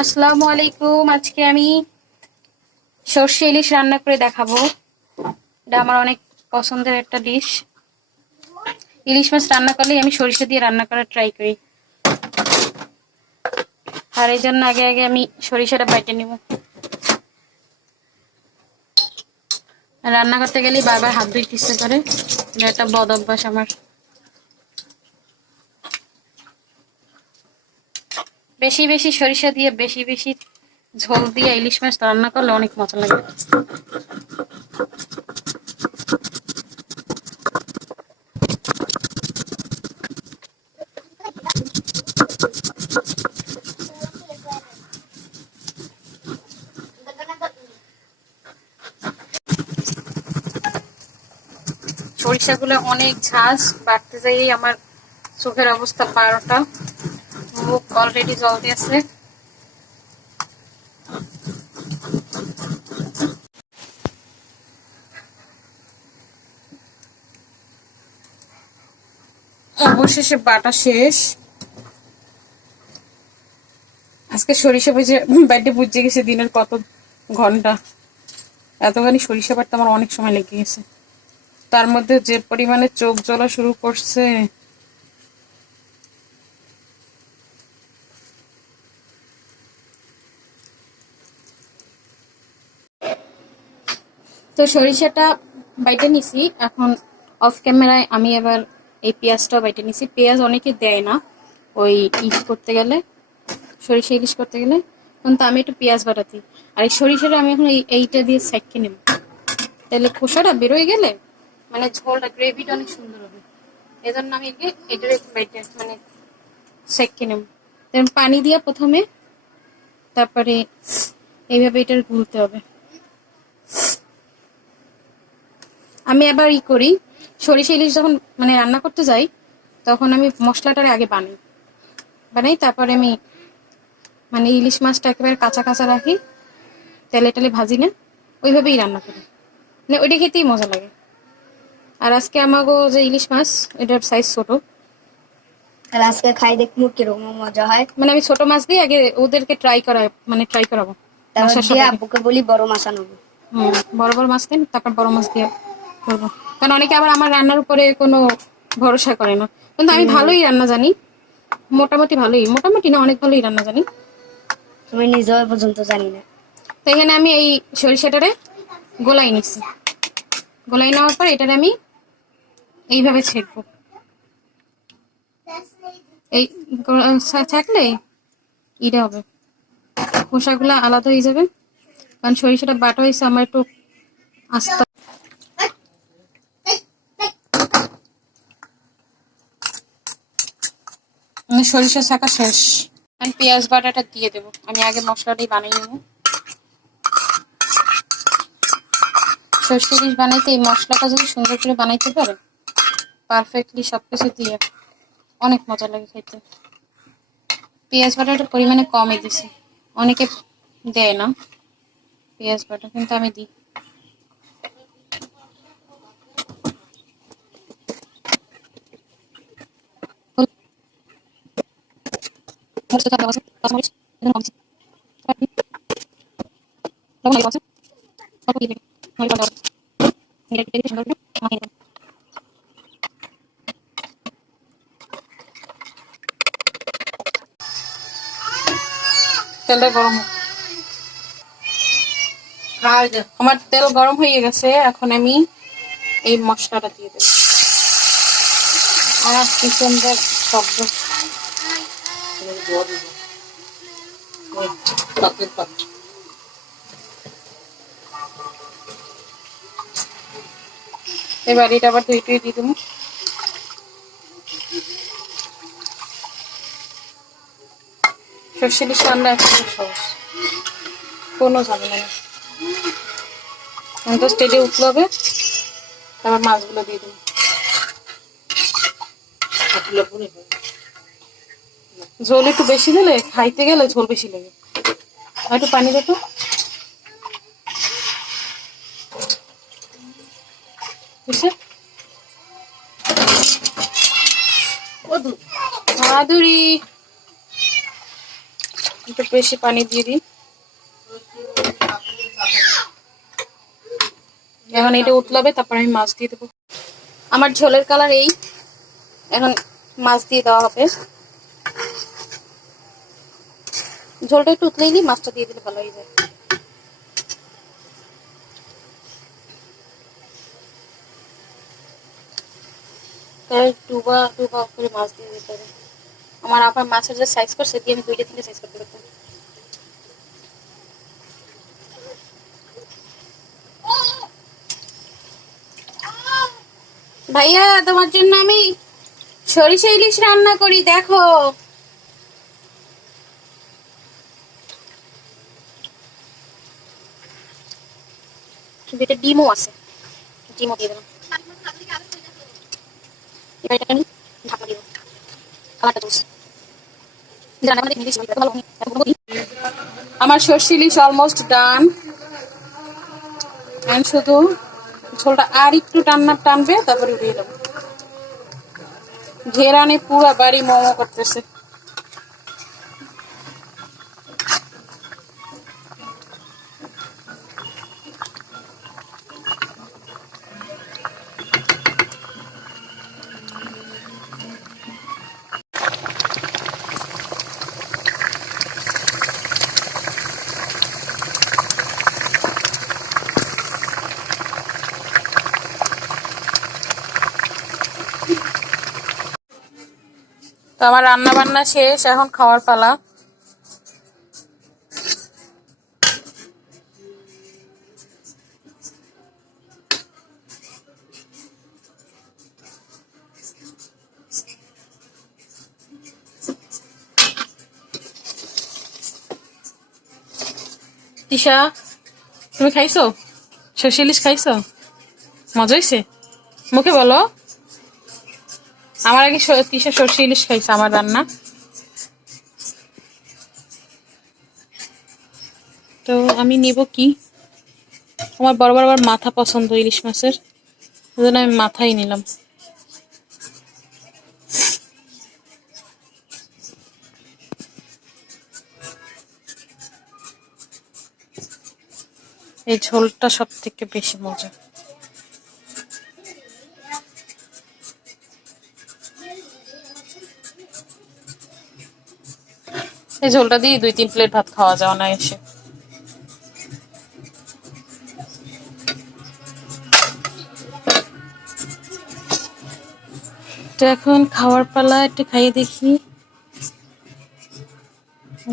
আসসালামু আলাইকুম। আজকে আমি সর্ষে ইলিশ রান্না করে দেখাবো। এটা আমার অনেক পছন্দের একটা ডিশ ইলিশ মাছ রান্না করলেই আমি সরিষা দিয়ে রান্না করার ট্রাই করি। আর এই জন্য আগে আগে আমি সরিষাটা বাইটে নিব। রান্না করতে গেলেই বারবার হাত ধুইতে ইচ্ছে করে। এটা একটা বদ অভ্যাস আমার। বেশি বেশি সরিষা দিয়ে বেশি বেশি ঝোল দিয়ে ইলিশ মাছ রান্না করলে অনেক মজা লাগে। সরিষাগুলো অনেক ঝাঁস বাড়তে যাই আমার চোখের অবস্থা বারোটা। অলরেডি জল দিয়েছে অবশেষে বাটা শেষ। আজকে সরিষা বুঝে বাড়িতে বুঝে গেছে দিনের কত ঘণ্টা। এতখানি সরিষা বাটতে আমার অনেক সময় লেগে গেছে। তার মধ্যে যে পরিমাণে চোখ জ্বলা শুরু করছে তো সরিষাটা বাইটে নিছি। এখন অফ ক্যামেরায় আমি এবার এই পেঁয়াজটাও বাইটে নিছি। পেঁয়াজ অনেকে দেয় না ওই ইলিশ করতে গেলে, সরিষা ইলিশ করতে গেলে। কিন্তু আমি একটু পেঁয়াজ বাটাতি আর এই সরিষাটা আমি এখন এই- এইটা দিয়ে সেঁকে নেব। তাহলে খোসাটা বেরোয় গেলে মানে ঝোলটা গ্রেভিটা অনেক সুন্দর হবে। এজন্য আমি একটু বাইটে মানে সেঁকে নেব। পানি দিয়া প্রথমে তারপরে এইভাবে এটার গুলতে হবে। আমি আবার ই করি সরিষা ইলিশ যখন মানে রান্না করতে যাই তখন আমি মশলাটার আগে বানাই। বানাই তারপরে আমি মানে ইলিশ মাছটা একেবারে কাঁচা কাঁচা রাখি তেলে টেলে ভাজি না ওইভাবেই রান্না করি। মানে ওইটা খেতেই মজা লাগে। আর আজকে আমাগো যে ইলিশ মাছ এটার সাইজ ছোট। তাহলে আজকে খাই দেখব কীরকম মজা হয়। মানে আমি ছোট মাছ দিয়ে আগে ওদেরকে ট্রাই করা মানে ট্রাই করাবো। আব্বুকে বলি বড় মাছ আনব। হুম বড় বড় মাছ দেন তারপর বড় মাছ দিয়ে করব। কারণ অনেকে আবার আমার রান্নার উপরে কোনো ভরসা করে না। কিন্তু আমি ভালোই রান্না জানি। মোটামুটি ভালোই। মোটামুটি না অনেক ভালোই রান্না জানি। তুমি নিজেও পর্যন্ত জানি না। তো এখানে আমি এই সরিষাটারে গোলাই নিচ্ছি গোলাই নেওয়ার পর এটারে আমি এইভাবে ছেঁকবো। এই ছাকলে ইটা হবে। খোসাগুলো আলাদা হয়ে যাবে। কারণ সরিষাটা বাটা হয়েছে আমার একটু আস্তে সরিষা ছাকা শেষ। আমি পেঁয়াজ বাটাটা দিয়ে দেবো। আমি আগে মশলাটাই বানিয়ে নেব। সর্ষে ইলিশ বানাইতে এই মশলাটা যদি সুন্দর করে বানাইতে পারে পারফেক্টলি সব কিছু দিয়ে অনেক মজা লাগে খেতে। পেঁয়াজ বাটাটা পরিমাণে কমই দিছি। অনেকে দেয় না পেঁয়াজ বাটা কিন্তু আমি দিই। তেলটা গরম হোক। আমার তেল গরম হয়ে গেছে, এখন আমি এই মশলাটা দিয়ে দেবো আর কি সুন্দর শব্দ এবার এটা আবার ধুয়ে টুয়ে দিয়ে দেবো। সর্ষে ইলিশ রান্না একদম সহজ। কোনো ঝামেলা নেই। এখন তো স্টেজে উঠতে হবে তারপর মাছগুলো দিয়ে দেবো। ঝোল একটু বেশি দিলে খাইতে গেলে ঝোল বেশি লাগে। একটু পানি দেখো একটু বেশি পানি দিয়ে দিই এখন এটা উতলাবে, তারপর আমি মাছ দিয়ে দেবো। আমার ঝোলের কালার এই। এখন মাছ দিয়ে দেওয়া হবে। ঝোলটা একটু উতলেই দিই মাছটা দিয়ে দিলে ভালো হয়ে যায়। আমার আবার মাছের যে সাইজ করছে দিয়ে আমি দুইটা, তিনটে সাইজ করতে পারতাম ভাইয়া, তোমার জন্য আমি সরিষা ইলিশ রান্না করি, দেখো। দুইটা ডিমও আছে। ডিমও দিয়ে দেবেন এবার এটাকে আমি ঢাকা দিব। কালারটা তুলছে। আমার সর্ষে ইলিশ অলমোস্ট ডান এন্ড শুধু ঝোলটা আর একটু টান্না টানবে, তারপরে উঠিয়ে দেবো। ঘেরানে পুরো বাড়ি মোমো করতেছে। তো আমার রান্না বান্না শেষ, এখন খাওয়ার পালা। তিশা, তুমি খাইছো? সর্ষে ইলিশ খাইছো? মজা হয়েছে মুখে বলো। আমার আগে স- তিশা সর্ষে ইলিশ খাইছে আমার রান্না? তো আমি নিব কি? আমার বড় বড় মাথা পছন্দ ইলিশ মাছের। ওই জন্য আমি মাথাই নিলাম। এই ঝোলটা সব থেকে বেশি মজা। এই ঝোলটা দিয়ে দুই, তিন প্লেট ভাত খাওয়া যাওয়া না এসে তো এখন খাওয়ার পালা একটু খাইয়ে দেখি।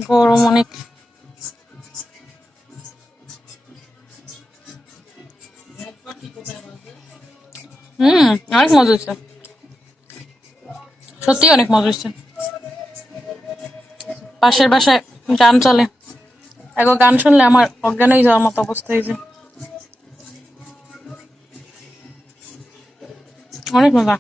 গরম অনেক। হুম, অনেক মজা হচ্ছে সত্যি অনেক মজা হচ্ছে পাশের বাসায় গান চলে। এখন গান শুনলে আমার অজ্ঞান হয়ে যাওয়ার মতো অবস্থা হয়েছে অনেক মজা।